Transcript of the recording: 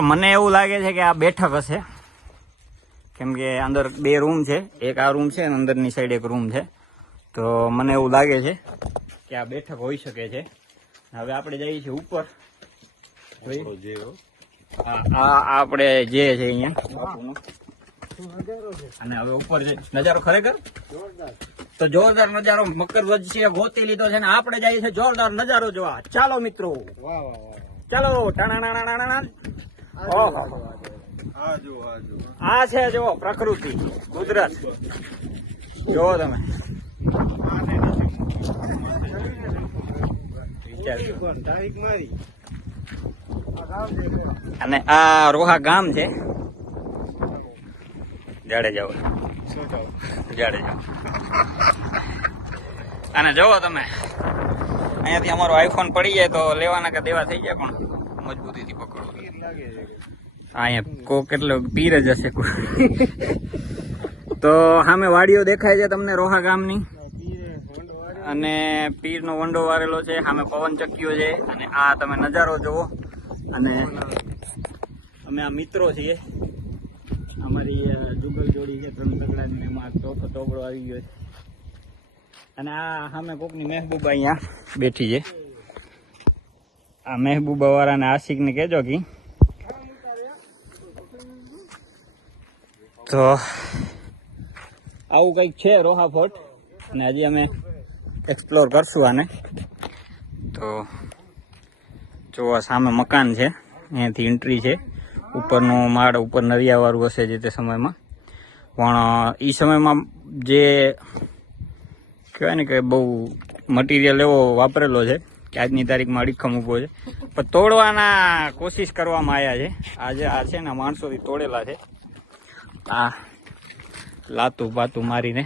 મને એવું લાગે છે કે આ બેઠક હશે, કેમ કે અંદર બે રૂમ છે, એક આ રૂમ છે અને અંદરની સાઈડ એક રૂમ છે. તો મને એવું લાગે છે કે આ બેઠક હોઈ શકે છે. હવે આપણે જઈએ છીએ ઉપર. આપણે જે છે અહીંયા, અને હવે ઉપર છે નજારો ખરેખર તો જોરદાર નજારો. મકરધ્વજ છે ગોતી લીધો છે ને આપણે જઈએ છીએ જોરદાર નજારો જોવા. ચાલો મિત્રો, ચાલો. આ છે જો પ્રકૃતિ, કુદરત જોવો તમે. અને આ રોહા ગામ છે. જાડેજા અને જોવો તમે, અહીંયાથી અમારો આઈફોન પડી જાય તો લેવાના કે દેવા થઈ જાય, પણ મજબૂતીથી પકડો. અહીંયા કો કેટલો પીર જ હશે. તો સામે વાડીઓ દેખાય છે તમને રોહા ગામની, અને પીરનો વંડો વારેલો છે. સામે પવન ચક્કીઓ છે, અને આ તમે નજારો જુઓ. અને અમે આ મિત્રો છીએ, અમારી જુગલ જોડી છે 3 તગડાની, એમાં ચોથો ટોબડો આવી ગયો છે. અને આ સામે કોકની મહેબૂબા અહીંયા બેઠી છે. આ મહેબૂબા વાળાને આશિકને કહેજો કે તો આવું કંઈક છે રોહા ફોર્ટ. અને હજી અમે એક્સપ્લોર કરશું આને. તો જો આ સામે મકાન છે, અહીંયાથી એન્ટ્રી છે. ઉપરનો માળ ઉપર નરિયાવાળું હશે જે તે સમયમાં, પણ એ સમયમાં જે કહેવાય ને કે બહુ મટીરિયલ એવો વાપરેલો છે કે આજની તારીખમાં અડીખમ ઊભો છે, પણ તોડવાના કોશિશ કરવામાં આવ્યા છે. આજે આ છે ને માણસોથી તોડેલા છે. આ લાતું બાતું મારીને